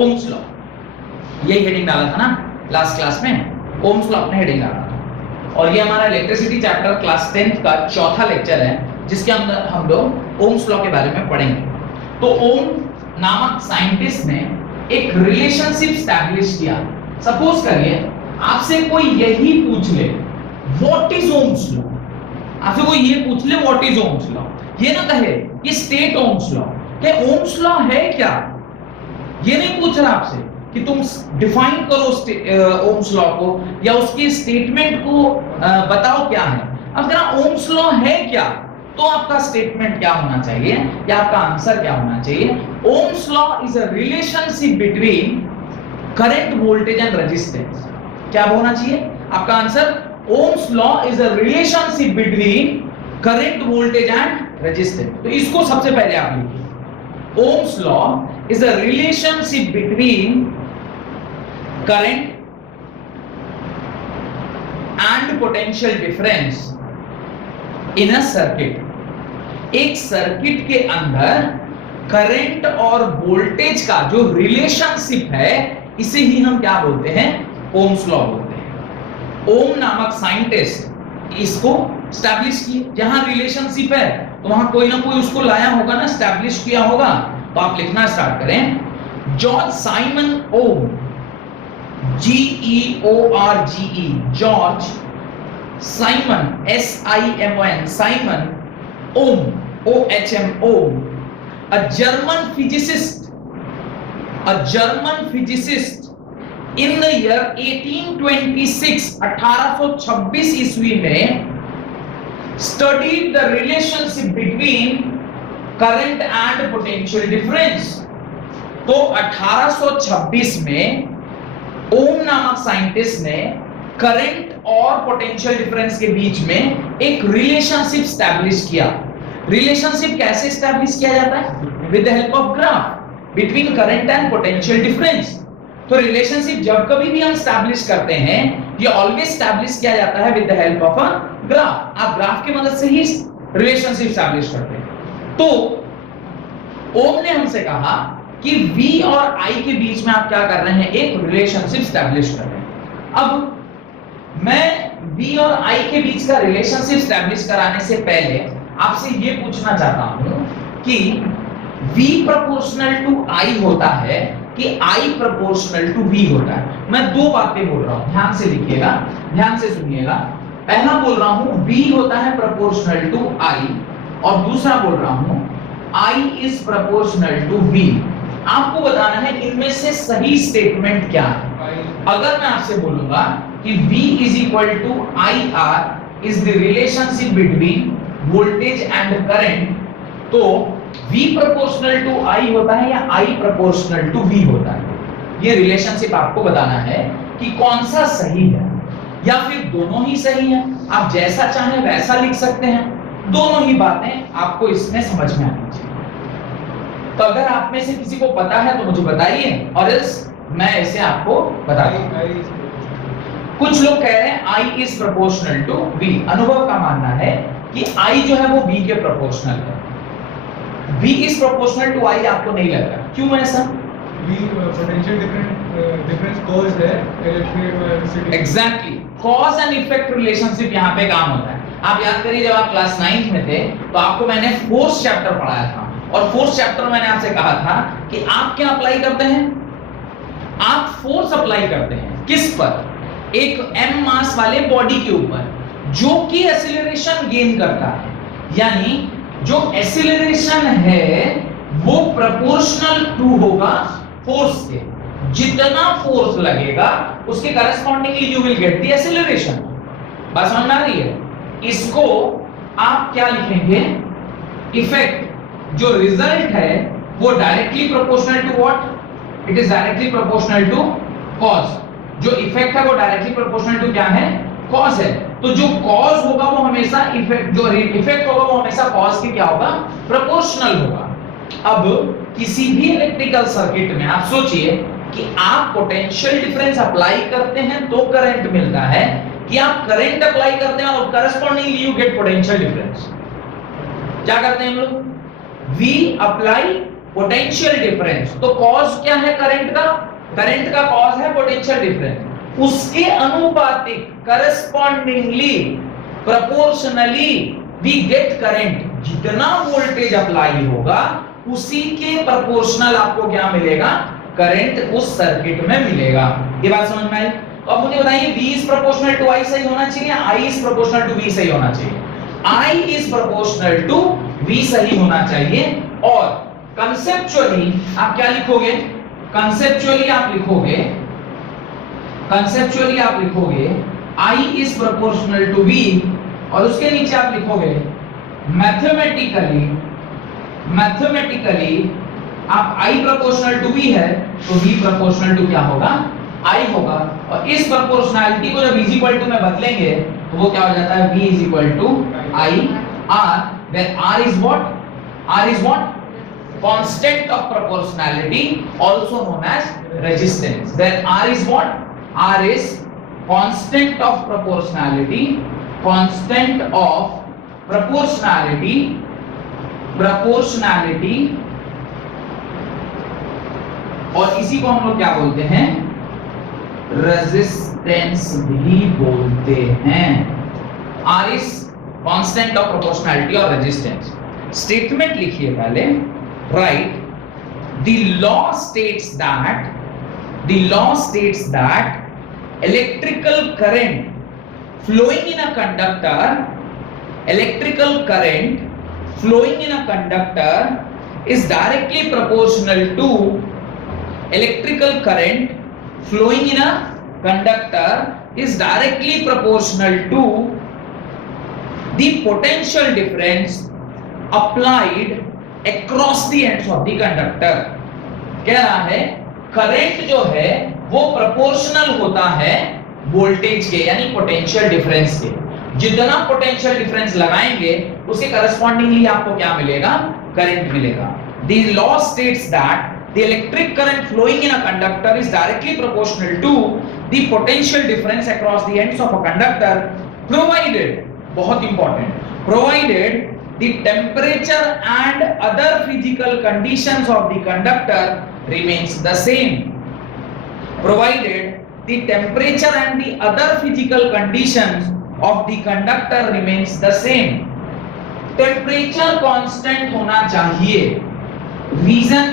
Ohm's law, यही heading डाला था ना लास्ट क्लास में, ओम्स लॉ अपने हेडिंग डाला था। और ये हमारा इलेक्ट्रिसिटी चैप्टर क्लास 10th का चौथा लेक्चर है जिसके अंदर हम लोग ओम्स लॉ के बारे में पढ़ेंगे। तो ओम नामक साइंटिस्ट ने एक रिलेशनशिप स्टैब्लिश किया। सपोज करिए आपसे कोई यही पूछ ले व्हाट इज ओम्स लॉ, आपसे कोई ये पूछ ले व्हाट इज ओम्स लॉ, ये ना कहे कि स्टेट ओम्स लॉ, क्या ओम्स लॉ है क्या, ये नहीं पूछ रहा आपसे कि तुम डिफाइन करो ओम्स लॉ को या उसके स्टेटमेंट को बताओ क्या है। अब जरा ओम्स लॉ है क्या, तो आपका स्टेटमेंट क्या होना चाहिए या आपका आंसर क्या होना चाहिए? Ohm's law is a relationship between current, voltage and resistance. क्या होना चाहिए आपका answer? Ohm's law is a relationship between current, voltage and resistance. तो इसको सबसे पहले आप लिखिए, Ohm's law is a relationship between current and potential difference in a circuit। एक सर्किट के अंदर करंट और वोल्टेज का जो रिलेशनशिप है इसे ही हम क्या बोलते हैं? ओम्स लॉ बोलते हैं। ओम नामक साइंटिस्ट इसको स्टैब्लिश किए। जहां रिलेशनशिप है तो वहां कोई ना कोई उसको लाया होगा ना, स्टैब्लिश किया होगा। तो आप लिखना स्टार्ट करें, George Simon Ohm, GEORGE, George Simon, SIMON, Simon Ohm, OHM, Ohm, a German physicist in the year 1826, 1826 ईस्वी में studied the relationship between current and potential difference. तो 1826 में ओम नामक साइंटिस्ट ने करंट और पोटेंशियल डिफरेंस के बीच में एक रिलेशनशिप स्टैब्लिश किया। रिलेशनशिप कैसे स्टैब्लिश किया जाता है? With the help of graph between current and potential difference. तो रिलेशनशिप जब कभी भी हम स्टैब्लिश करते हैं ये ऑलवेज स्टैब्लिश किया जाता है with the help of a graph. आप ग्राफ की मदद से ही रिलेशनशिप स्टैब्लिश करते हैं। तो ओम ने हमसे कहा कि V और I के बीच में आप क्या कर रहे हैं? एक रिलेशनशिप स्टैब्लिश कर रहे हैं। अब मैं V और I के बीच का रिलेशनशिप स्टैब्लिश कराने से पहले आपसे ये पूछना चाहता हूं कि V प्रोपोर्शनल टू I होता है कि I प्रोपोर्शनल टू V होता है? मैं दो बातें बोल रहा हूं, ध्यान से लिखिएगा, ध्यान से सुनिएगा। पहला बोल रहा हूं V होता है प्रोपोर्शनल टू I, और दूसरा बोल रहा हूं I is proportional to V। आपको बताना है इनमें से सही स्टेटमेंट क्या है। अगर मैं आपसे बोलूंगा कि V is equal to IR is the relationship between voltage and current, तो V proportional to I होता है या I proportional to V होता है? ये रिलेशनशिप आपको बताना है कि कौन सा सही है, या फिर दोनों ही सही है। आप जैसा चाहें वैसा लिख सकते हैं, दोनों ही बातें आपको इसमें समझ में आनी चाहिए। तो अगर आप में से किसी को पता है तो मुझे बताइए, और इस मैं इसे आपको बता दूं। कुछ लोग कह रहे हैं I is proportional to V। अनुभव का मानना है कि I जो है वो V के प्रोपोर्शनल है। V is proportional to I आपको नहीं लग रहा, क्यों ऐसा? V पोटेंशियल डिफरेंस कॉज है। Exactly, cause and effect relationship यहाँ पे काम होता है। आप याद करिए जब आप क्लास 9th में थे तो आपको मैंने फोर्स चैप्टर पढ़ाया था, और फोर्स चैप्टर में मैंने आपसे कहा था कि आप क्या अप्लाई करते हैं? आप फोर्स अप्लाई करते हैं किस पर? एक m मास वाले बॉडी के ऊपर जो कि एक्सीलरेशन गेन करता है। यानी जो एक्सीलरेशन है वो प्रोपोर्शनल टू होगा फोर्स के। जितना फोर्स लगेगा उसके correspondingly you will get the acceleration. बात समझ में आ रही है? इसको आप क्या लिखेंगे? इफेक्ट। जो रिजल्ट है वो directly proportional to what? It is directly proportional to cause. जो इफेक्ट है वो डायरेक्टली प्रोपोर्शनल टू क्या है? कॉज है। तो जो कॉज होगा वो हमेशा इफेक्ट, जो इफेक्ट होगा वो हमेशा कॉज के क्या होगा? प्रोपोर्शनल होगा। अब किसी भी इलेक्ट्रिकल सर्किट में आप सोचिए कि आप पोटेंशियल डिफरेंस अप्लाई करते हैं तो करंट मिलता है, कि आप करंट अप्लाई करते हैं और correspondingly you get potential difference. क्या करते हैं हम लोग? We apply potential difference. तो कॉज क्या है करंट का? करंट का कॉज है पोटेंशियल डिफरेंस। उसके अनुपातिक correspondingly proportionally we get current. जितना वोल्टेज अप्लाई होगा उसी के प्रोपोर्शनल आपको क्या मिलेगा? करंट उस सर्किट में मिलेगा। ये बात समझ में आई? तो अब मुझे बताइए V is proportional to I सही होना चाहिए, I is proportional to V सही होना चाहिए। I is proportional to V सही होना चाहिए। और कंसेप्चुअली आप क्या लिखोगे? कंसेप्चुअली आप लिखोगे I is proportional to V, और उसके नीचे आप लिखोगे मैथमेटिकली आप I proportional to V है तो V proportional to क्या होगा? I होगा। और इस प्रोपोर्शनैलिटी को जब V इक्वल टू में बदलेंगे तो वो क्या हो जाता है? V is equal to I R, where R is what? R is what? Constant of proportionality, also known as resistance. Where R is what? R is constant of proportionality, और इसी को हम लोग क्या बोलते हैं? रेजिस्टेंस भी बोलते हैं। R is constant of proportionality और रेजिस्टेंस। स्टेटमेंट लिखिए पहले। Right, the law states that electrical current flowing in a conductor is directly proportional to electrical current flowing in a conductor is directly proportional to the potential difference applied across the ends of the conductor। कह रहा है current जो है वो proportional होता है voltage के, यानी पोटेंशियल डिफरेंस के। जितना पोटेंशियल डिफरेंस लगाएंगे उसके करस्पॉन्डिंगली आपको क्या मिलेगा? करंट मिलेगा। The law states that the electric current flowing in a conductor is directly proportional to the potential difference across the ends of a conductor, provided, बहुत important, provided the temperature and other physical conditions of the conductor remains the same। provided the temperature and the other physical conditions of the conductor remains the same। Temperature constant होना चाहिए। Reason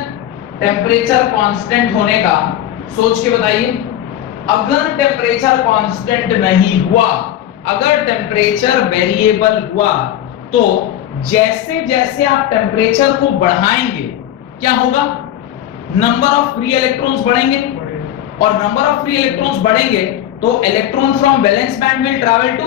temperature constant होने का सोच के बताइए। अगर temperature constant नहीं हुआ, अगर टेम्परेचर वेरिएबल हुआ, तो जैसे जैसे आप टेम्परेचर को बढ़ाएंगे क्या होगा? नंबर ऑफ फ्री इलेक्ट्रॉन्स बढ़ेंगे, और नंबर ऑफ फ्री इलेक्ट्रॉन्स बढ़ेंगे तो electron from valence band will travel to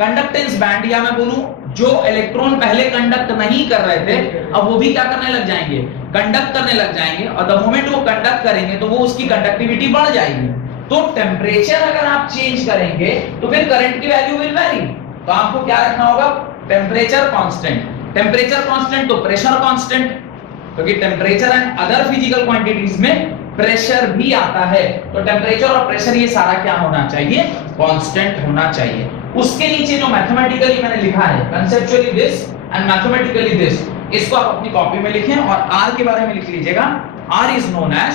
conductance band, या मैं बोलूं जो इलेक्ट्रॉन पहले कंडक्ट नहीं कर रहे थे अब वो भी क्या करने लग जाएंगे? कंडक्ट करने लग जाएंगे। और द मोमेंट वो कंडक्ट करेंगे तो वो उसकी कंडक्टिविटी बढ़ जाएगी। तो टेम्परेचर अगर आप चेंज करेंगे तो फिर करंट की वैल्यू विल वेरी। तो आपको क्या रखना होगा? Temperature constant. टेम्परेचर कांस्टेंट तो प्रेशर कांस्टेंट, क्योंकि temperature and other physical quantities में प्रेशर भी आता है। तो टेम्परेचर और प्रेशर ये सारा क्या होना चाहिए? कांस्टेंट होना चाहिए। उसके नीचे जो मैथमेटिकली मैंने लिखा है, conceptually this and mathematically this, इसको आप अपनी कॉपी में लिखें और R के बारे में लिख लीजिएगा। R is known as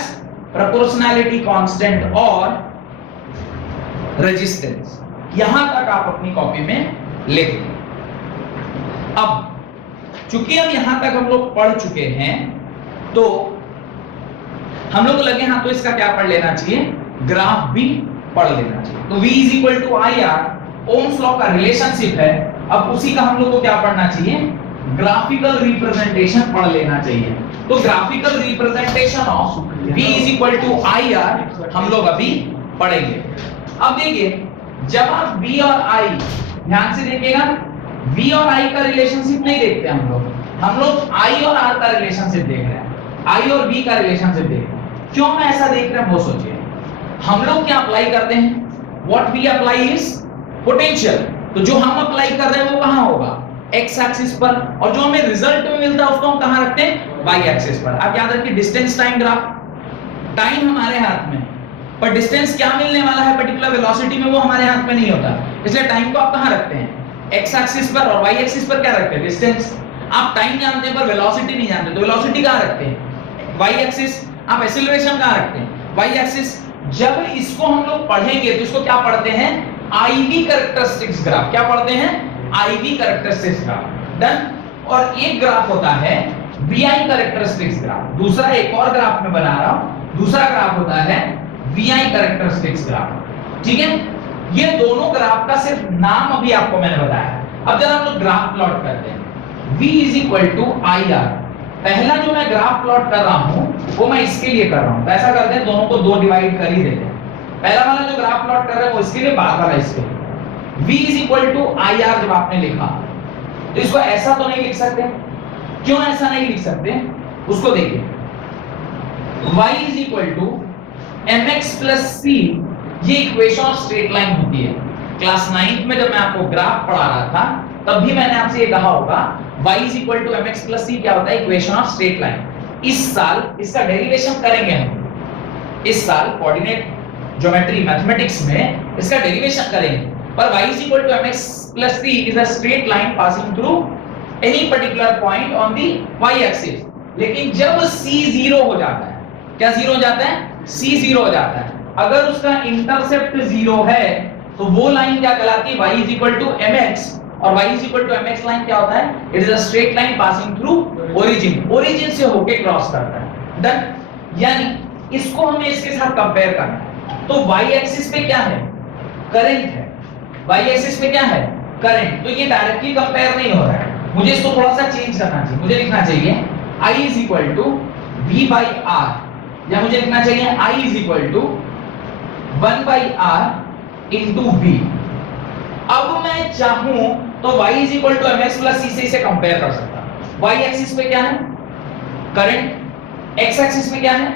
proportionality constant और रेजिस्टेंस। यहां तक आप अपनी कॉपी में लिख लें। अब चूंकि अब यहां तक हम लोग पढ़ चुके हैं तो हम लोग को लगे हाँ तो इसका क्या पढ़ लेना चाहिए? ग्राफ भी पढ़ लेना चाहिए। तो V is equal to I R, Ohm's law का रिलेशनशिप है। अब उसी का हम लोग को क्या पढ़ना चाहिए? ग्राफिकल रिप्रेजेंटेशन पढ़ लेना चाहिए। तो graphical representation of V is equal to I R हम लोग अभी पढ़ेंगे। अब देखिए, जब आप V और I, ध्यान से देखिएगा, V और I का रिलेशनशिप नहीं देखते हम लोग I और R का रिलेशनशिप देख रहे हैं, I और V का रिलेशनशिप देख रहे हैं। क्यों मैं ऐसा देख रहा हूं वो सोचिए। हम लोग क्या अप्लाई करते हैं? What we apply is potential. तो जो हम अप्लाई कर रहे हैं वो कहां होगा? एक्स एक्सिस पर, और जो हमें रिजल्ट में मिलता है उसको हम कहां रखते हैं? वाई एक्सिस पर। आप याद रखिए डिस्टेंस टाइम ग्राफ, टाइम हमारे हाथ में, पर डिस्टेंस क्या मिलने वाला है पर्टिकुलर वेलोसिटी में वो हमारे हाथ में नहीं होता। इसलिए टाइम को आप कहां रखते हैं? एक्स एक्सिस पर, और वाई एक्सिस पर क्या रखते हैं? डिस्टेंस। आप टाइम जानते हैं पर वेलोसिटी नहीं जानते, तो वेलोसिटी कहां रखते हैं? वाई एक्सिस आप एक्सीलरेशन कहां रखते हैं, वाई एक्सिस। जब इसको हम लोग पढ़ेंगे तो इसको क्या पढ़ते हैं, आईवी कैरेक्टरिस्टिक्स ग्राफ। क्या पढ़ते हैं, आईवी कैरेक्टरिस्टिक्स ग्राफ। डन। और एक ग्राफ होता है वीआई कैरेक्टरिस्टिक्स ग्राफ। दूसरा एक और ग्राफ में बना रहा हूं, दूसरा ग्राफ होता है वीआई कैरेक्टरिस्टिक्स ग्राफ। ठीक है, ये दोनों ग्राफ का सिर्फ नाम अभी आपको मैंने बताया। अब जरा हम लोग ग्राफ प्लॉट करते हैं। V is equal to I R. पहला जो मैं ग्राफ प्लॉट कर रहा हूं वो मैं इसके लिए कर रहा हूं, तो ऐसा करते हैं दोनों को दो डिवाइड कर ही देते हैं। पहला वाला जो ग्राफ प्लॉट कर रहे हैं वो इसके लिए, बाद वाला इसके लिए। V is equal to I R जब आपने लिखा तो इसको ऐसा तो नहीं लिख सकते। क्यों ऐसा नहीं लिख सकते, उसको देखिए। y is equal to mx plus c, ये इक्वेशन ऑफ स्ट्रेट लाइन होती है। क्लास 9th में जब मैं आपको ग्राफ पढ़ा रहा था तब भी मैंने आपसे ये कहा होगा y is equal to mx plus c क्या होता है, इक्वेशन ऑफ स्ट्रेट लाइन। इस साल इसका डेरिवेशन करेंगे हम, इस साल कोऑर्डिनेट ज्योमेट्री मैथमेटिक्स में इसका डेरिवेशन करेंगे। पर y is equal to mx plus c is a straight line passing through any particular point on the y axis. लेकिन जब c 0 हो जाता है, क्या 0 हो जाता है, c 0 हो जाता है, अगर उसका इंटरसेप्ट 0 है तो वो लाइन क्या कहलाती है, y is equal to mx। और y is equal to mx line क्या होता है, it is a straight line passing through origin, origin से होके क्रॉस करता है। डन। यानी इसको हमें इसके साथ कंपेयर करना है। तो y एक्सिस पे क्या है, करंट है, y एक्सिस पे क्या है, करंट। तो ये डायरेक्टली कंपेयर नहीं हो रहा है, मुझे इसको थोड़ा सा चेंज करना चाहिए। मुझे लिखना चाहिए I is equal to V by R, या मुझे लिखना चाहिए I is equal to 1 by R into V। अब मैं चाहूं तो y is equal to mx plus c से इसे कंपेयर कर सकता हूं। y एक्सिस पे क्या है, करंट, x एक्सिस पे क्या है,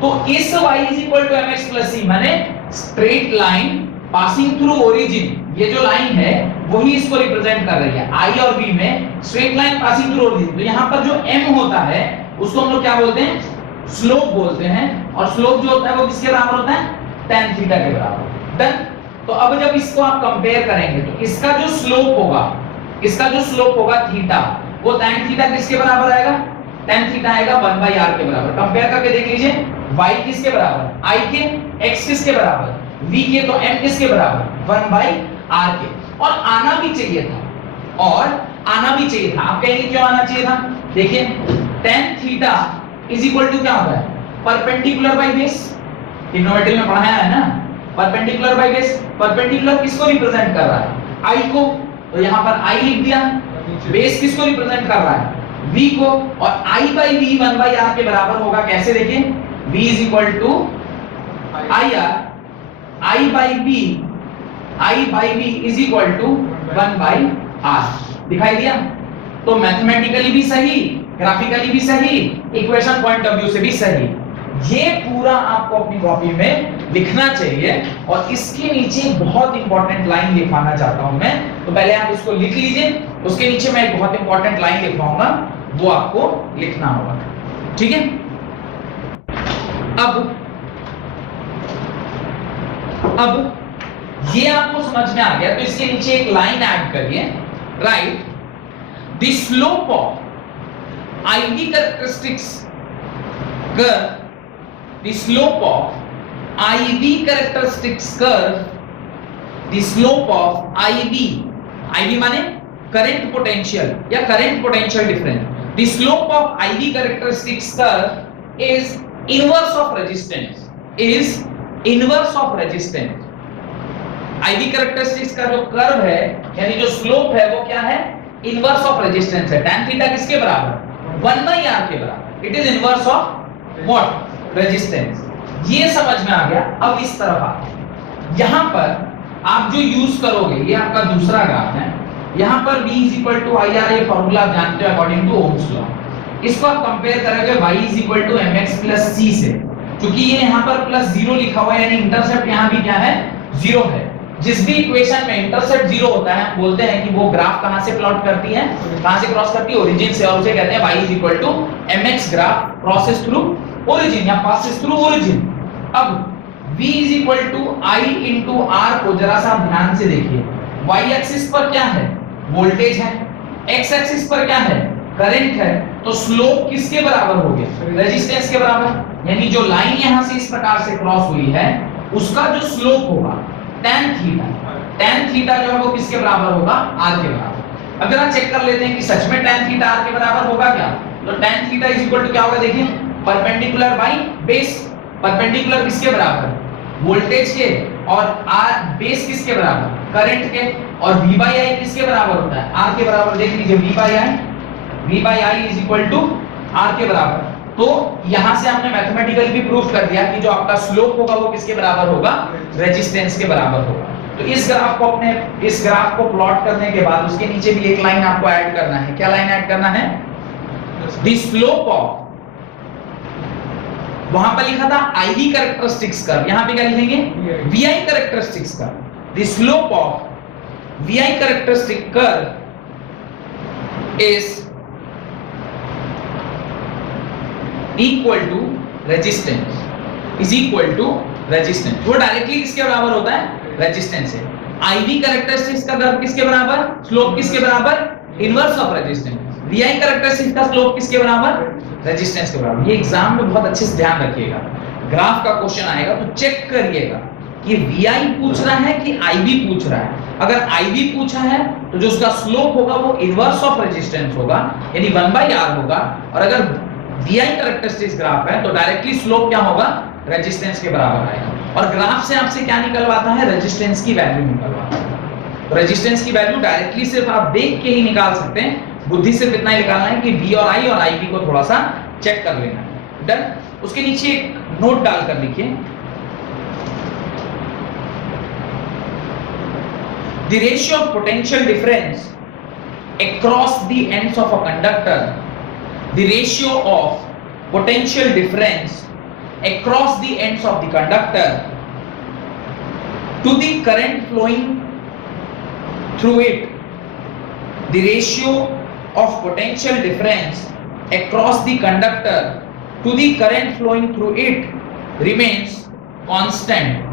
तो इस y is equal to mx plus c माने straight line passing through origin, ये जो लाइन है वही इसको रिप्रेजेंट कर रही है। I और V में straight line passing through origin. तो यहां पर जो m होता है उसको हम लोग क्या बोलते हैं, स्लोप बोलते हैं। और स्लोप जो होता है वो किसके बराबर होता है, tan थीटा के बराबर। डन। तो अब जब इसको आप कंपेयर करेंगे तो इसका जो स्लोप होगा, इसका जो स्लोप होगा थीटा, वो tan थीटा किसके बराबर आएगा, tan थीटा आएगा 1 बाई r के बराबर। कंपेयर करके देख लीजिए, y किसके बराबर, I के, x किसके बराबर, v के, तो m किसके बराबर 1 बाई r के। और आना भी चाहिए था, और आना भी चाहिए था। आप कहेंगे क्यों आना चाहिए था, देखिए tan theta is equal to क्या होता है, परपेंडिकुलर बाई बेस। ट्रिग्नोमेट्री में पढ़ाया है ना, परपेंडिकुलर बाई बेस। परपेंडिकुलर किसको रिप्रेजेंट कर रहा है, I को, तो यहां पर I लिख दिया। बेस किसको रिप्रेजेंट कर रहा है, V को। और I by V 1 by R के बराबर होगा, कैसे देखिए, V is equal to IR, I by V is equal to 1 by R। दिखाई दिया। तो मैथमेटिकली भी सही, ग्राफिकली भी सही, इक्वेशन पॉइंट ऑफ व्यू से भी सही। ये पूरा आपको अपनी कॉपी में लिखना चाहिए। और इसके नीचे बहुत इंपॉर्टेंट लाइन लिखवाना चाहता हूं मैं, तो पहले आप इसको लिख लीजिए, उसके नीचे मैं एक बहुत इंपॉर्टेंट लाइन लिखवाऊंगा, वो आपको लिखना होगा। ठीक है। अब ये आपको समझ में आ गया, तो इसके नीचे एक लाइन ऐड करिए, right, the slope of IV characteristics curve, the slope of IV characteristics curve, the slope of IV माने current potential या current potential difference, the slope of IV characteristics curve is inverse of resistance, is inverse of resistance। IV characteristics का जो curve है यानी जो slope है वो क्या है, इनवर्स ऑफ रेजिस्टेंस है। tan थीटा किसके बराबर, 1 बाई r के बराबर। It is inverse of what, resistance. ये समझ में आ गया। अब इस तरफ आते, यहां पर आप जो यूज करोगे, ये आपका दूसरा ग्राफ है, यहां पर V is equal to I R, ये फॉर्मूला आप जानते हो अकॉर्डिंग टू ओम्स लॉ। इसको आप कंपेयर करोगे y is equal to mx plus c से, क्योंकि ये यहां पर प्लस 0 लिखा हुआ है, यानी इंटरसेप्ट यहां भी क्या है, 0 है। जिस भी इक्वेशन में इंटरसेप्ट 0 होता है, हम बोलते हैं कि वो ग्राफ कहां से प्लॉट करती है, कहां से क्रॉस करती है, ओरिजिन से। और उसे कहते हैं y is equal to mx graph crosses through origin या पासेस थ्रू ओरिजिन। अब v is equal to I into R को जरा सा ध्यान से देखिए। y एक्सिस पर क्या है, वोल्टेज है, x एक्सिस पर क्या है, करंट है तो स्लोप किसके बराबर हो गया? रेजिस्टेंस के बराबर। यानी जो लाइन यहां से इस प्रकार से क्रॉस हुई है उसका जो स्लोप होगा tan थीटा जो है वो किसके बराबर होगा? r के बराबर। अब जरा चेक कर लेते हैं कि सच में tan थीटा r के बराबर होगा क्या? तो tan theta is equal to क्या होगा? देखिए परपेंडिकुलर बाय बेस। परपेंडिकुलर किसके बराबर? वोल्टेज के। और r बेस किसके बराबर? करंट के। और v by i किसके बराबर होता है? r के बराबर। देख लीजिए v by i is equal to r के बराबर। तो यहां से हमने मैथमेटिकली भी प्रूफ कर दिया कि जो आपका स्लोप होगा वो किसके बराबर होगा? रेजिस्टेंस के बराबर होगा। तो इस ग्राफ को प्लॉट करने के बाद उसके नीचे भी एक लाइन आपको ऐड करना है। क्या लाइन ऐड करना है? द स्लोप ऑफ, वहां पर लिखा था IV कैरेक्टरिस्टिक्स कर्व, यहां पे क्या लिखेंगे? VI characteristics curve. The slope of VI characteristic curve is equal to resistance, is equal to resistance। वो डायरेक्टली किसके बराबर होता है? रेजिस्टेंस से। IV कैरेक्टरिस्टिक्स का कर्व किसके बराबर? स्लोप किसके बराबर? Inverse of resistance. VI characteristics का स्लोप किसके बराबर? रेजिस्टेंस के बराबर। ये एग्जाम में बहुत अच्छे से ध्यान रखिएगा, ग्राफ का क्वेश्चन आएगा तो चेक करिएगा कि VI पूछ रहा है कि IV पूछ रहा है। अगर IV पूछा है तो जो उसका स्लोप होगा वो इनवर्स ऑफ रेजिस्टेंस होगा, यानी 1/r होगा। और अगर VI कैरेक्टरिस्टिक्स ग्राफ है तो डायरेक्टली स्लोप क्या होगा? रेजिस्टेंस के बराबर आएगा। और ग्राफ से आपसे क्या निकलवाता है? रेजिस्टेंस की वैल्यू निकलवाता है। तो रेजिस्टेंस की वैल्यू डायरेक्टली सिर्फ आप देख के ही निकाल सकते हैं। बुद्धि सिर्फ इतना ही निकालना है कि V और I और IV को थोड़ा सा चेक कर लेना है। डन। उसके नीचे एक नोट डालकर लिखिए, the ratio of potential difference across the ends of a conductor, the ratio of potential difference across the ends of the conductor to the current flowing through it, the ratio of potential difference across the conductor to the current flowing through it remains constant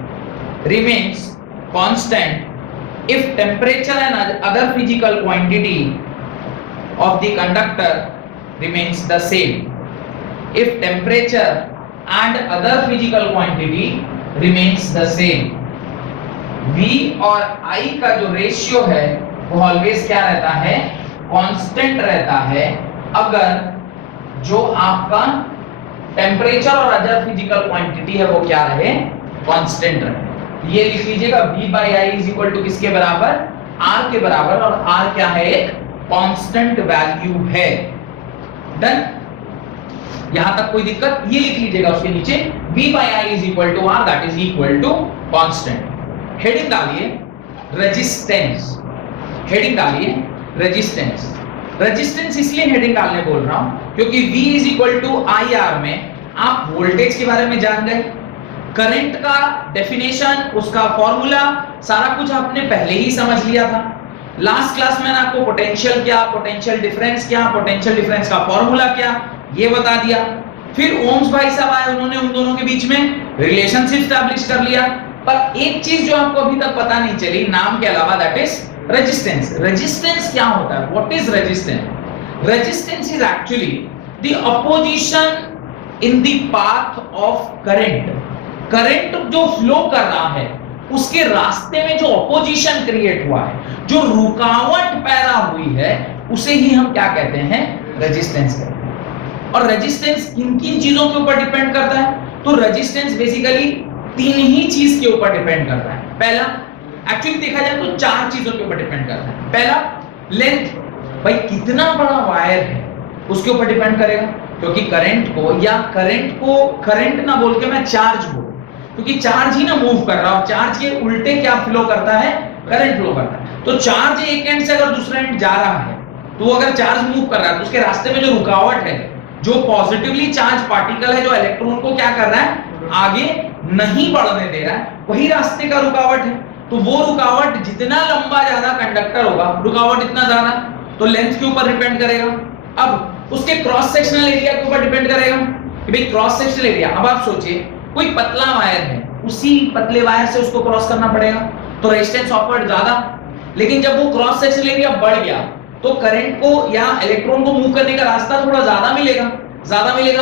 if temperature and other physical quantity of the conductor remains the same. If temperature and other physical quantity remains the same, V और I का जो ratio है वो always क्या रहता है? Constant रहता है अगर जो आपका टेम्परेचर और अदर फिजिकल क्वांटिटी है वो क्या रहे? कांस्टेंट रहे। ये लिख लीजिएगा V by I is equal to किसके बराबर? R के बराबर। और R क्या है? एक कांस्टेंट वैल्यू है। डन। यहां तक कोई दिक्कत? ये लिख लीजिएगा उसके नीचे V by I is equal to R, that is equal to constant. Heading डालिए रेजिस्टेंस। हेडिंग डालिए रेजिस्टेंस। रेजिस्टेंस इसलिए हेडिंग डालने बोल रहा हूं क्योंकि V is equal to IR में आप वोल्टेज के बारे में जान गए, करंट का डेफिनेशन, उसका फॉर्मूला सारा कुछ आपने पहले ही समझ लिया था। लास्ट क्लास में आपको पोटेंशियल क्या, पोटेंशियल डिफरेंस क्या, पोटेंशियल डिफरेंस का फॉर्मूला क्या, ये बता दिया। फिर ओम्स भाई साहब आए, उन्होंने उन दोनों के बीच में रिलेशनशिप एस्टैब्लिश कर लिया। पर एक चीज जो आपको अभी तक पता नहीं चली नाम के अलावा, दैट इज रेजिस्टेंस। रेजिस्टेंस क्या होता है? What is resistance? Resistance is actually the opposition in the path of current. Current जो फ्लो कर रहा है उसके रास्ते में जो अपोजिशन क्रिएट हुआ है, जो रुकावट पैदा हुई है, उसे ही हम क्या कहते हैं? रेजिस्टेंस कहते हैं। और रेजिस्टेंस किन किन चीजों के ऊपर डिपेंड करता है? तो रेजिस्टेंस बेसिकली तीन ही चीज के ऊपर डिपेंड करता है। पहला, एक्चुअली देखा जाए तो चार चीजों के ऊपर डिपेंड करता है। पहला, लेंथ, भाई कितना बड़ा वायर है उसके ऊपर डिपेंड करेगा, क्योंकि करंट को, या करंट को करंट ना बोल के मैं चार्ज बोल, क्योंकि चार्ज ही ना मूव कर रहा है, चार्ज के उल्टे क्या फ्लो करता है? करंट फ्लो करता है। तो चार्ज एक एंड से अगर दूसरे एंड जा रहा है, तो अगर चार्ज मूव कर रहा है तो उसके रास्ते में जो रुकावट है, जो पॉजिटिवली चार्ज पार्टिकल है, जो इलेक्ट्रॉन को क्या कर रहा है? आगे नहीं बढ़ने दे रहा है, वही रास्ते का रुकावट है। तो वो रुकावट जितना लंबा ज्यादा कंडक्टर होगा, रुकावट इतना ज्यादा, तो लेंथ के ऊपर डिपेंड करेगा। अब उसके क्रॉस सेक्शनल एरिया के ऊपर डिपेंड करेगा कि भाई क्रॉस सेक्शनल एरिया, अब आप सोचिए कोई पतला वायर है, उसी पतले वायर से उसको क्रॉस करना पड़ेगा, तो रेजिस्टेंस ऑफर्ड ज्यादा। लेकिन जब वो क्रॉस सेक्शनल एरिया बढ़ गया तो करंट को या इलेक्ट्रॉन को मूव करने का रास्ता थोड़ा ज्यादा मिलेगा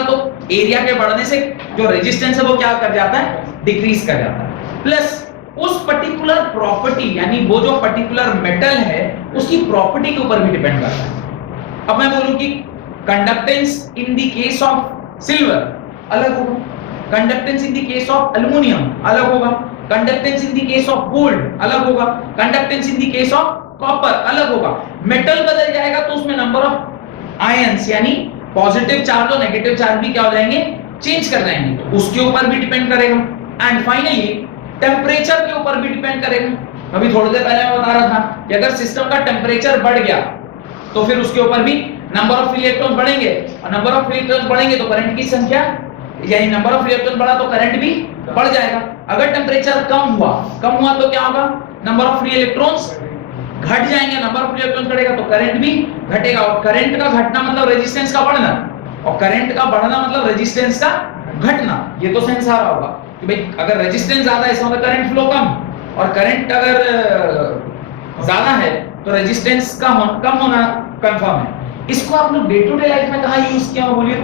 तो एरिया के बढ़ने से जो रेजिस्टेंस है वो क्या कर जाता है, डिक्रीज कर जाता है। प्लस उस पर्टिकुलर प्रॉपर्टी यानी वो जो पर्टिकुलर मेटल है उसकी प्रॉपर्टी के ऊपर भी डिपेंड करता है। अब मैं बोलूं कि conductance in the case of silver अलग होगा, conductance in the case of aluminium अलग होगा, conductance in the case of gold अलग होगा, conductance in the case of copper अलग होगा। मेटल बदल जाएगा तो उसमें नंबर ऑफ आयंस यानी पॉजिटिव चार्ज और नेगेटिव चार्ज भी क्या हो जाएंगे, चेंज कर जाएंगे, तो उसके ऊपर भी डिपेंड करेगा। एंड फाइनली टेम्परेचर के ऊपर भी डिपेंड करेगा। अभी थोड़ी देर पहले मैं बता रहा था कि अगर सिस्टम का टेम्परेचर बढ़ गया तो फिर उसके ऊपर भी नंबर ऑफ इलेक्ट्रॉन बढ़ेंगे, और नंबर ऑफ इलेक्ट्रॉन बढ़ेंगे तो करंट की संख्या यानी नंबर ऑफ इलेक्ट्रॉन बढ़ा तो करंट भी बढ़ जाएगा। अगर टेम्परेचर कम हुआ तो क्या होगा, नंबर ऑफ फ्री इलेक्ट्रॉन्स घट जाएंगे, नंबर ऑफ इलेक्ट्रॉन्स घटेगा तो करंट भी घटेगा। और करंट का घटना मतलब रेजिस्टेंस का बढ़ना, और करंट का बढ़ना मतलब रेजिस्टेंस का घटना। ये तो सेंस आ रहा होगा कि भाई अगर रेजिस्टेंस ज्यादा है इसका मतलब करंट फ्लो कम, और करंट अगर ज्यादा है तो रेजिस्टेंस का कम होना कंफर्म है। इसको आप लोग डे टू डे लाइफ में कहां यूज किया हो बोलिए तो?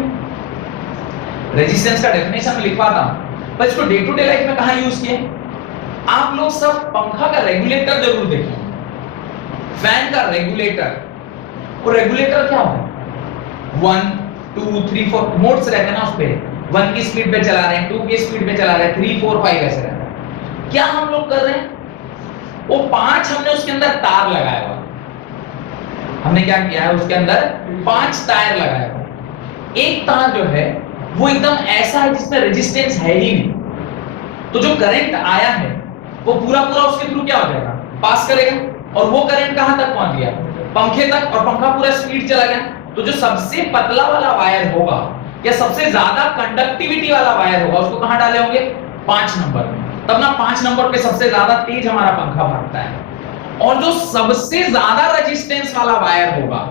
रेजिस्टेंस का डेफिनेशन में लिखवाता हूं, पर इसको डे टू डे लाइफ में कहां यूज किए? आप लोग सब पंखा का रेगुलेटर जरूर देखें, फैन का रेगुलेटर, वो रेगुलेटर क्या होता है, 1 2 3 4 मोड्स रहते हैं ना, उस पे 1 की स्पीड पे चला रहे हैं, 2 की स्पीड पे चला रहे हैं, 3 4 5 ऐसे रहता है। क्या हम लोग कर रहे हैं, वो 5 हमने उसके अंदर तार लगाया हुआ, हमने क्या किया है उसके अंदर 5 तार लगाया हुआ। एक तार जो है वो एकदम ऐसा है जिसमें रेजिस्टेंस है ही नहीं, तो जो करंट आया है वो पूरा उसके थ्रू क्या हो जाएगा, पास करेगा, और वो करंट कहां तक पहुंच गया, पंखे तक, और पंखा पूरा स्पीड चला गया। तो जो सबसे पतला वाला वायर होगा या सबसे ज्यादा कंडक्टिविटी वाला वायर होगा उसको कहां डाले होंगे, 5 नंबर में। तब ना 5 नंबर पे सबसे ज्यादा तेज हमारा पंखा भागता है। और जो सबसे ज्यादा रेजिस्टेंस वाला वायर होगा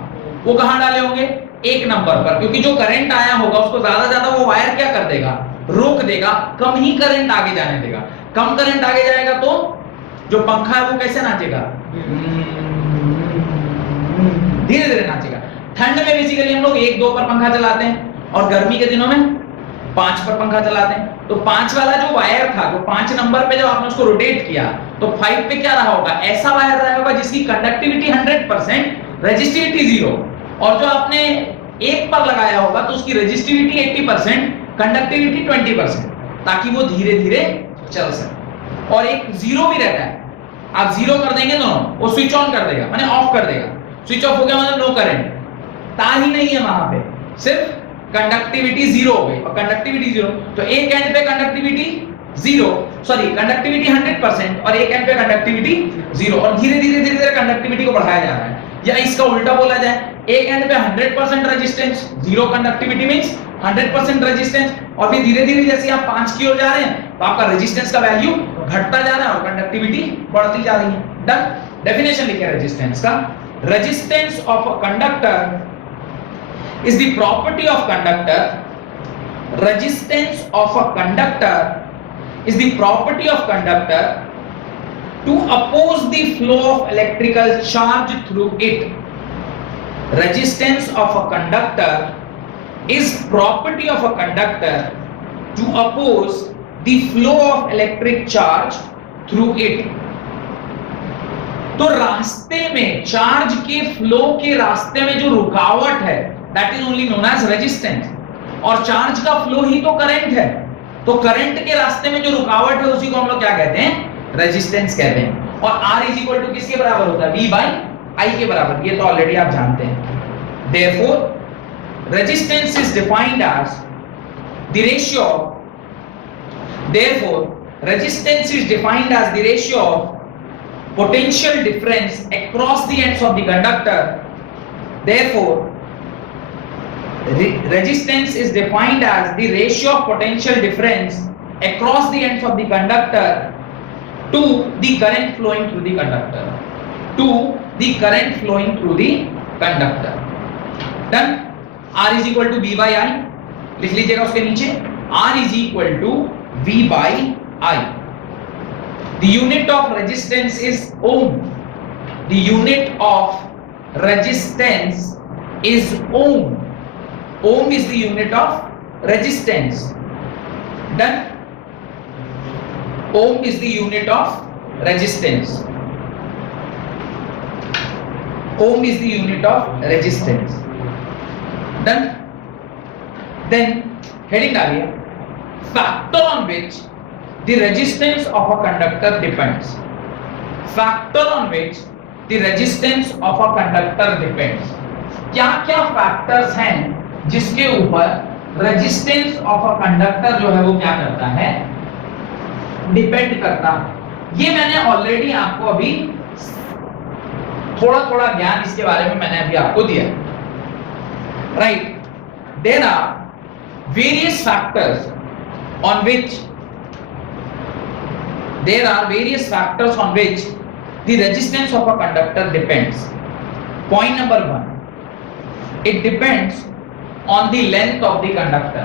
वो कहां डाले होंगे, 1 नंबर पर, क्योंकि जो करंट आया होगा उसको ज्यादा वो वायर क्या कर देगा, रोक देगा, कम ही करंट आगे जाने देगा। कम करंट आगे जाएगा तो जो पंखा है वो कैसे नाचेगा, धीरे धीरे नाचेगा। ठंड में बेसिकली हम लोग 1 2 पर पंखा चलाते हैं, और गर्मी के दिनों में 5 पर पंखा चलाते हैं। तो 5 वाला जो वायर था, जो 5 नंबर पे जब आपने उसको रोटेट किया तो 5 पे क्या रहा होगा, ऐसा वायर रहा होगा जिसकी कंडक्टिविटी 100%, रेजिस्टिविटी 0, और जो आपने 1 पर लगाया होगा तो उसकी रेजिस्टिविटी 80%, कंडक्टिविटी 20%, ताकि वो धीरे धीरे चल सके। और एक 0 भी रहता है, आप 0 कर देंगे दोनों, वो स्विच ऑन कर देगा माने ऑफ कर देगा, स्विच ऑफ हो गया मतलब नो करंट, तार ही नहीं है वहां पे, सिर्फ कंडक्टिविटी 0 हो गई, और कंडक्टिविटी 0 तो एक एंड पे कंडक्टिविटी 0, सॉरी कंडक्टिविटी 100% और एक एंड पे कंडक्टिविटी 0, और धीरे धीरे कंडक्टिविटी को बढ़ाया जा रहा है। या इसका उल्टा बोला जाए, एक एंड पे 100% रेजिस्टेंस, 0 कंडक्टिविटी मींस 100% रेजिस्टेंस, और फिर धीरे धीरे जैसे आप 5 की ओर जा रहे हैं तो आपका रेजिस्टेंस का वैल्यू घटता जा रहा है और कंडक्टिविटी बढ़ती जा रही है। डन, डेफिनेशन लिखे रेजिस्टेंस का, resistance of a conductor is the property of conductor, resistance of a conductor is the property of conductor to oppose the flow of electrical charge through it. Resistance of a conductor is property of a conductor to oppose the flow of electric charge through it. तो रास्ते में, charge के flow के रास्ते में जो रुकावट है that is only known as resistance, और चार्ज का फ्लो ही तो करंट है, तो करंट के रास्ते में जो रुकावट है उसी को हम लोग क्या कहते हैं, रेजिस्टेंस कहते हैं। और R इज इक्वल टू किसके बराबर होता है, V बाई I के बराबर, ये तो ऑलरेडी आप जानते हैं। Therefore resistance is defined as the ratio of potential difference across the ends of the conductor. Therefore resistance is defined as the ratio of potential difference across the ends of the conductor to the current flowing through the conductor, done. R is equal to V by I, लिख लीजिएगा उसके नीचे, R is equal to V by I. The unit of resistance is ohm, the unit of resistance is ohm. Ohm is the unit of resistance. Done. Ohm is the unit of resistance. Ohm is the unit of resistance. Done. Then heading डालिए, factor on which the resistance of a conductor depends. Factor on which the resistance of a conductor depends. क्या क्या factors हैं जिसके ऊपर resistance of a conductor जो है वो क्या करता है, डिपेंड करता है. ये मैंने ऑलरेडी आपको अभी थोड़ा थोड़ा ज्ञान इसके बारे में मैंने अभी आपको दिया. Right. There are various factors on which the resistance of a conductor depends. Point number 1, it depends on the length of the conductor.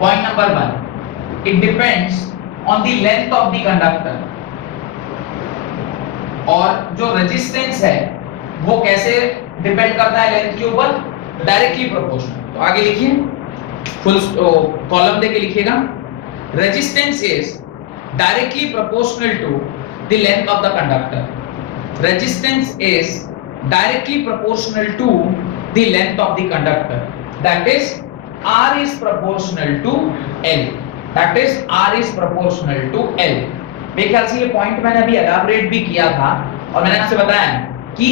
Point number 1, it depends on the length of the conductor. और जो resistance है वो कैसे depend करता है length के ऊपर, directly proportional. तो आगे लिखिए, फुल कॉलम देके लिखिएगा, resistance is directly proportional to the length of the conductor. Resistance is directly proportional to the length of the conductor. That is, R is proportional to L. That is, R is proportional to L. मेरे ख्याल से ये point मैंने अभी elaborate भी किया था और मैंने आपसे बताया कि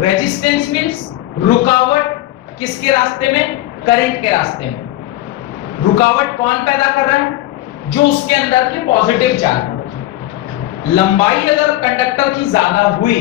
रेजिस्टेंस मींस रुकावट किसके रास्ते में, करंट के रास्ते में. रुकावट कौन पैदा कर रहा है, जो उसके अंदर के पॉजिटिव चार्ज. लंबाई अगर कंडक्टर की ज्यादा हुई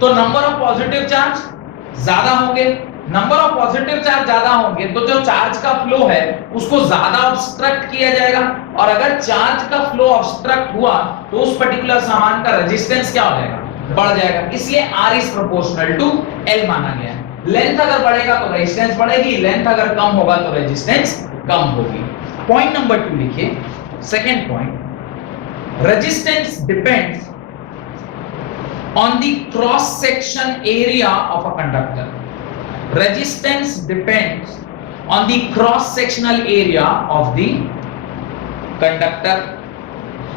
तो नंबर ऑफ पॉजिटिव चार्ज ज्यादा होंगे. नंबर ऑफ पॉजिटिव चार्ज ज्यादा होंगे तो जो चार्ज का फ्लो है उसको ज्यादा ऑब्स्ट्रक्ट किया जाएगा, और अगर चार्ज का फ्लो ऑब्स्ट्रक्ट हुआ तो उस पर्टिकुलर सामान का रेजिस्टेंस क्या हो जाएगा, बढ़ जाएगा. इसलिए R is proportional to L माना गया है. लेंथ अगर बढ़ेगा तो रेजिस्टेंस बढ़ेगी, लेंथ अगर कम होगा तो रेजिस्टेंस कम होगी. पॉइंट नंबर 2 लिखिए. Second point, resistance depends on the cross section area of a conductor. Resistance depends on the cross sectional area of the conductor.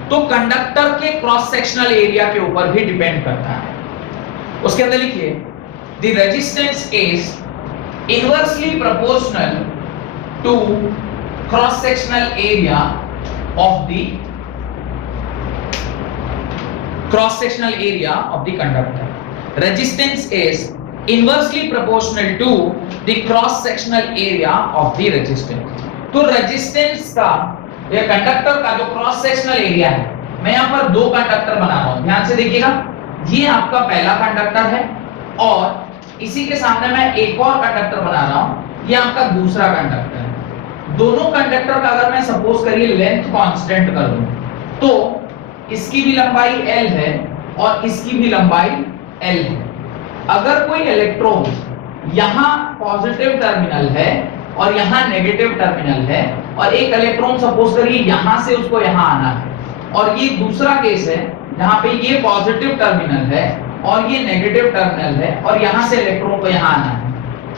तो कंडक्टर के क्रॉस सेक्शनल एरिया के ऊपर भी डिपेंड करता है. उसके अंदर लिखिए, the resistance is inversely proportional to cross sectional area of the cross sectional area of the conductor. Resistance is inversely proportional to the cross sectional area of the resistance. तो resistance का या conductor का जो cross sectional area है, मैं यहाँ पर दो कंडक्टर बना रहा हूँ, ध्यान से देखिएगा. ये आपका पहला कंडक्टर है और इसी के सामने मैं एक और कंडक्टर बना रहा हूँ, ये आपका दूसरा कंडक्टर है. दोनों कंडक्टर का अगर मैं सपोज करिए लेंथ कांस्टेंट कर दूं तो इसकी भी लंबाई L है और इसकी भी लंबाई L है. अगर कोई इलेक्ट्रॉन यहाँ पॉजिटिव टर्मिनल है और यहाँ नेगेटिव टर्मिनल है, और एक इलेक्ट्रॉन सपोज करिए यहाँ से उसको यहाँ आना है, और ये दूसरा केस है जहाँ पे ये पॉजिटिव टर्मिनल है और ये नेगेटिव टर्मिनल है, और यहाँ से इलेक्ट्रॉन को यहाँ आना है.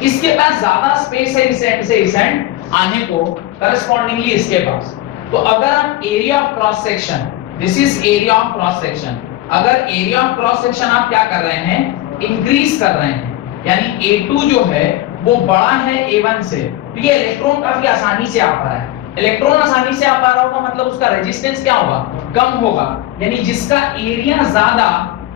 इसके पास ज्यादा स्पेस है इस एंड से इस एंड आने को, करस्पॉन्डिंगली इसके पास. तो अगर हम area of cross section, this is area of cross section, अगर एरिया ऑफ क्रॉस सेक्शन आप क्या कर रहे हैं, इंक्रीज कर रहे हैं, यानी A2 जो है वो बड़ा है A1 से, तो ये इलेक्ट्रॉन काफी आसानी से आ पा रहा है. इलेक्ट्रॉन आसानी से आ पा रहा होगा मतलब उसका रेजिस्टेंस क्या होगा, कम होगा. यानी जिसका एरिया ज्यादा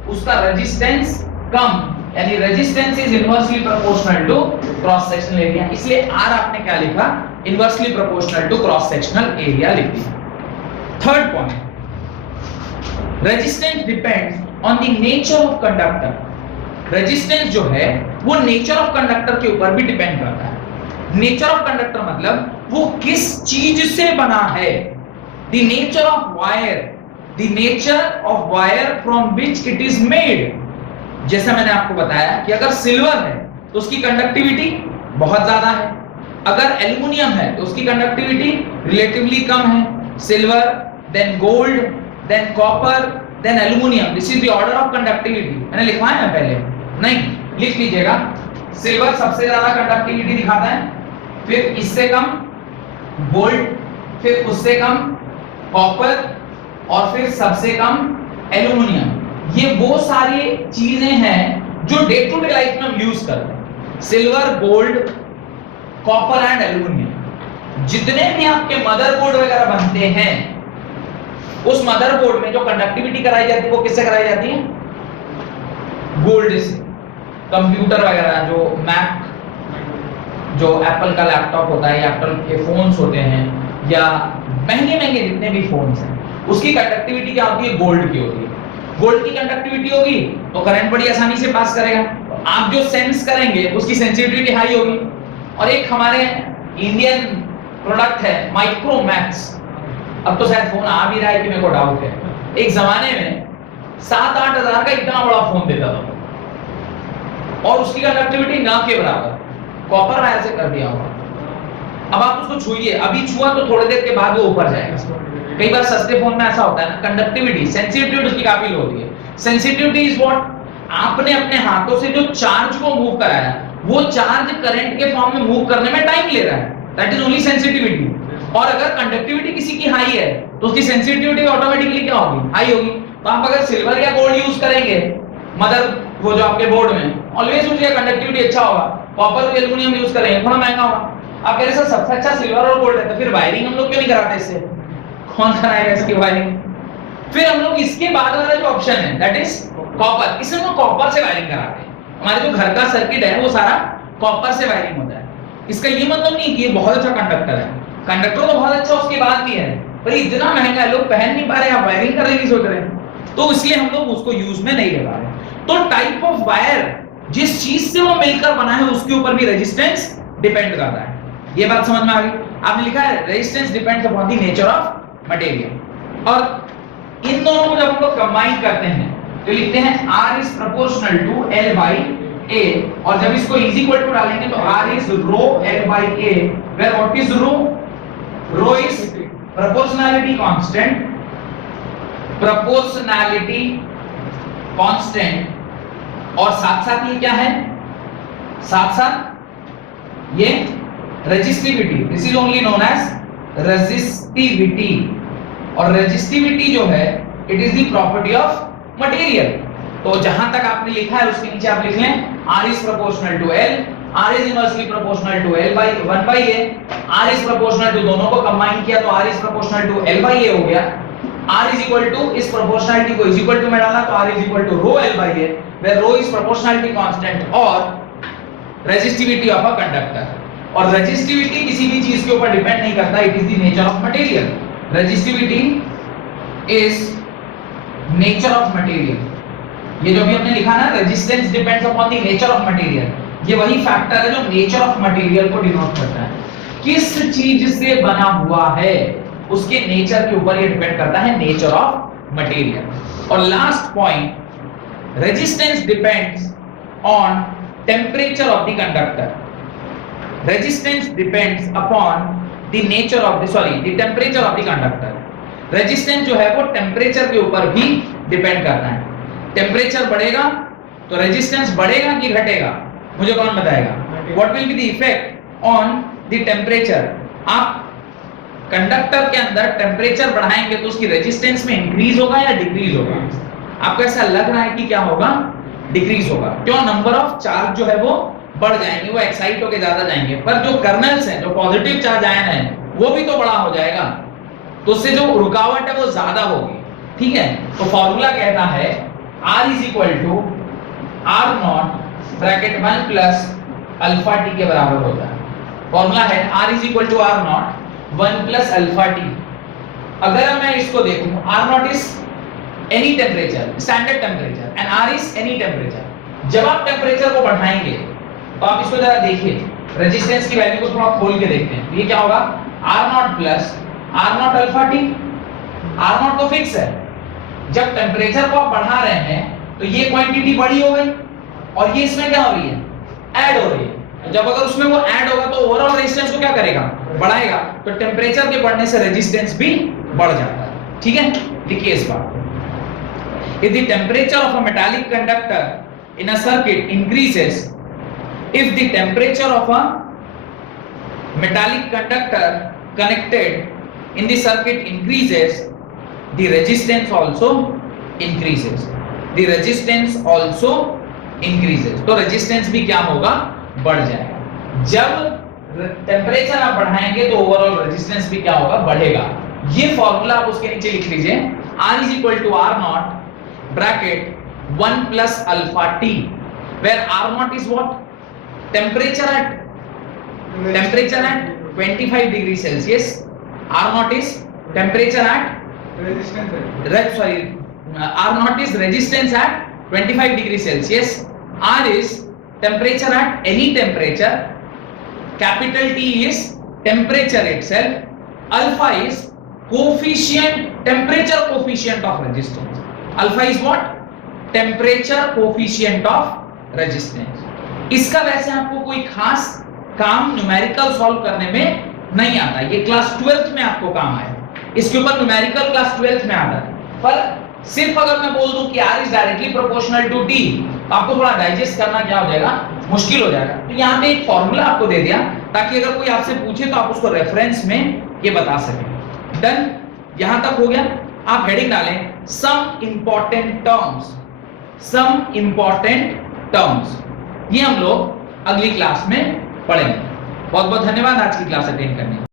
उसका रेजिस्टेंस कम, यानी resistance is inversely proportional to cross sectional area. इसलिए R आपने क्या लिखा, inversely proportional to cross sectional area लिख दिया. Third point, resistance depends on the nature of conductor. Resistance जो है वो नेचर ऑफ कंडक्टर के ऊपर भी डिपेंड करता है. नेचर ऑफ कंडक्टर मतलब वो किस चीज से बना है. The nature of wire, the nature of wire from which it is made. जैसा मैंने आपको बताया कि अगर सिल्वर है तो उसकी कंडक्टिविटी बहुत ज्यादा है, अगर एल्युमिनियम है तो उसकी कंडक्टिविटी रिलेटिवली कम है. Silver, then gold, then copper, then aluminium. This is the order of conductivity. मैंने लिखवाया है पहले नहीं, लिख लीजिएगा, सिल्वर सबसे ज्यादा कंडक्टिविटी दिखाता है, फिर इससे कम गोल्ड, फिर उससे कम कॉपर, और फिर सबसे कम एल्यूमिनियम। ये वो सारी चीजें हैं जो डे टू डे लाइफ में हम यूज करते हैं, silver, gold, copper and aluminium. जितने भी आपके मदरबोर्ड वगैरह बनते हैं, उस मदरबोर्ड में जो कंडक्टिविटी कराई जाती है वो किससे कराई जाती है? गोल्ड से। कंप्यूटर वगैरह, जो मैक, जो एप्पल का लैपटॉप होता है या एप्पल के फोन्स होते हैं, या महंगे महंगे जितने भी फोन्स हैं, उसकी कंडक्टिविटी क्या होती है? गोल्ड की होती है। गोल्ड की कंडक्टिविटी होगी तो करंट बड़ी आसानी से पास करेगा। तो आप जो सेंस करेंगे उसकी सेंसिटिविटी हाई होगी। और एक हमारे इंडियन प्रोडक्ट है माइक्रोमैक्स, अब तो शायद फोन आ भी रहा है कि मेरे को डाउट है, एक जमाने में 7-8 हजार का इतना बड़ा फोन देता था और उसकी कंडक्टिविटी ना के बराबर, कॉपर वायर से कर दिया होगा। अब आप उसको छुइए, अभी छुआ तो थोड़ी देर के बाद वो ऊपर जाएगा। कई बार सस्ते फोन में ऐसा होता है ना, कंडक्टिविटी, सेंसिटिविटी उसकी काफी लो होती है। Sensitivity is what? आपने अपने हाथों से जो चार्ज को मूव कराया, वो चार्ज करंट के फॉर्म में मूव करने में टाइम ले रहा है, दैट इज ओनली सेंसिटिविटी। और अगर कंडक्टिविटी किसी की हाई है तो उसकी सेंसिटिविटी ऑटोमेटिकली क्या होगी? हाई होगी। तो आप अगर सिल्वर या गोल्ड यूज करेंगे मदर, वो जो आपके बोर्ड में, ऑलवेज उसका कंडक्टिविटी अच्छा होगा। कॉपर और एल्युमिनियम यूज करेंगे, थोड़ा महंगा होगा। आप कह रहे सर सबसे अच्छा सिल्वर और गोल्ड है, तो फिर वायरिंग हम लोग क्यों नहीं कराते इससे? कौन कराएगा इसकी वायरिंग? फिर हम लोग इसके बाद वाला जो ऑप्शन है दैट इज कॉपर, इसमें हम कॉपर से वायरिंग कराते हैं। हमारे जो घर का सर्किट है वो सारा कॉपर से वायरिंग होता है। इसका ये मतलब नहीं कि ये बहुत अच्छा कंडक्टर है, कंडक्टर तो बहुत अच्छा उसके बाद भी है, पर इतना महंगा है, लोग पहन नहीं पा रहे, आप वायरिंग करने की सोच रहे हैं, तो इसलिए हम लोग उसको यूज में नहीं ले पा रहे। तो टाइप ऑफ वायर, जिस चीज से वो मिलकर बना है उसके ऊपर भी रेजिस्टेंस डिपेंड करता है। ये बात समझ में आ गई? आपने लिखा है resistance depends upon the nature of material. और इन दोनों को जब हम लोग कंबाइन करते हैं तो लिखते हैं R is proportional to L by A, और जब इसको इज इक्वल टू डालेंगे तो R is rho L by A, where what is rho? Rho is proportionality constant, proportionality constant, और साथ साथ ये क्या है? साथ साथ ये resistivity, this is only known as resistivity. और रेजिस्टिविटी जो है it is the property of material. तो जहां तक आपने लिखा है उसके नीचे आप लिख लें R is proportional to L, R is inversely proportional to L by 1 by A, R is proportional to, दोनों को कंबाइन किया तो R is proportional to L by A हो गया। R is equal to, इस प्रोपोर्शनलिटी को is equal to में डाला तो R is equal to rho L by A, where rho is proportionality constant और रेजिस्टिविटी ऑफ अ कंडक्टर। और resistivity किसी भी चीज के ऊपर डिपेंड नहीं करता, it is the nature of material. Resistivity is nature of material. ये जो भी हमने लिखा ना, resistance depends upon the nature of material, ये वही फैक्टर है जो नेचर ऑफ मटेरियल को डिनोट करता है। किस चीज से बना हुआ है उसके नेचर के ऊपर ये डिपेंड करता है, नेचर ऑफ मटेरियल। और last point, resistance depends on temperature of the conductor. Resistance depends upon the nature of the, sorry, the temperature of the conductor. Resistance जो है वो टेम्परेचर के ऊपर भी डिपेंड करता है। टेम्परेचर बढ़ेगा तो रेजिस्टेंस बढ़ेगा कि घटेगा? मुझे कौन बताएगा? What will be the effect on the temperature? आप कंडक्टर के अंदर टेम्परेचर बढ़ाएंगे तो उसकी रेजिस्टेंस में इंक्रीज होगा या डिक्रीज होगा? आपको ऐसा लग रहा है कि क्या होगा? डिक्रीज होगा। क्यों? नंबर ऑफ चार्ज जो है वो बढ़ जाएंगे, वो एक्साइट होके ज्यादा जाएंगे, पर जो कर्नल्स हैं, जो पॉजिटिव चार्ज आयन है, वो भी तो बड़ा हो जाएगा, तो उससे जो रुकावट है वो ज्यादा होगी। ठीक है, तो फॉर्मूला कहता है R is equal to R naught bracket 1 plus alpha T के बराबर होता है। फॉर्मूला है R is equal to R naught 1 plus alpha T. अगर मैं इसको देखूं, R naught is any temperature, standard temperature, and R is any temperature। जब आप टेम्परेचर को बढ़ाएंगे तो आप इसको जरा देखिए, रेजिस्टेंस की वैल्यू को थोड़ा खोल के देखते हैं, ये क्या होगा? R naught plus R naught alpha T. R naught तो फिक्स है, जब टेम्परेचर को आप बढ़ा रहे हैं तो ये क्वांटिटी बड़ी हो गई और ये इसमें क्या हो रही है? ऐड हो रही है। जब अगर उसमें वो ऐड होगा तो ओवरऑल रेजिस्टेंस को क्या करेगा? बढ़ाएगा। तो टेम्परेचर के बढ़ने से रेजिस्टेंस भी बढ़ जाता है। ठीक है, देखिए इस बात को, if the temperature of a metallic conductor in a circuit increases if the temperature of a metallic conductor connected in the circuit increases, the resistance also increases. The resistance also increases. तो resistance भी क्या होगा, बढ़ जाएगा. जब temperature आप बढ़ाएंगे तो ओवरऑल रेजिस्टेंस भी क्या होगा, बढ़ेगा. ये फॉर्मूला आप उसके नीचे लिख लीजिए. R is equal to R naught bracket 1 plus alpha T, where R naught is what? Temperature at 25 degrees Celsius. R naught is temperature at resistance. R naught is resistance at 25 degrees Celsius. R is temperature at any temperature. Capital T is temperature itself. Alpha is coefficient, temperature coefficient of resistance. Alpha is what? Temperature coefficient of resistance. इसका वैसे आपको कोई खास काम numerical solve करने में नहीं आता. ये क्लास 12th में आपको काम आए. इसके ऊपर न्यूमेरिकल क्लास 12th में आता है. पर सिर्फ अगर मैं बोल दूं कि R is directly proportional to T, आपको थोड़ा डाइजेस्ट करना क्या हो जाएगा, मुश्किल हो जाएगा. तो यहाँ पे एक फॉर्मूला आपको दे दिया ताकि अगर कोई आपसे पूछे तो आप उसको रेफरेंस में ये बता सकें. डन. यहां तक हो गया. आप हेडिंग डालें some important terms. Some important terms. ये हम लोग अगली क्लास में पढ़ेंगे. बहुत बहुत धन्यवाद आज की क्लास अटेंड करने के लिए.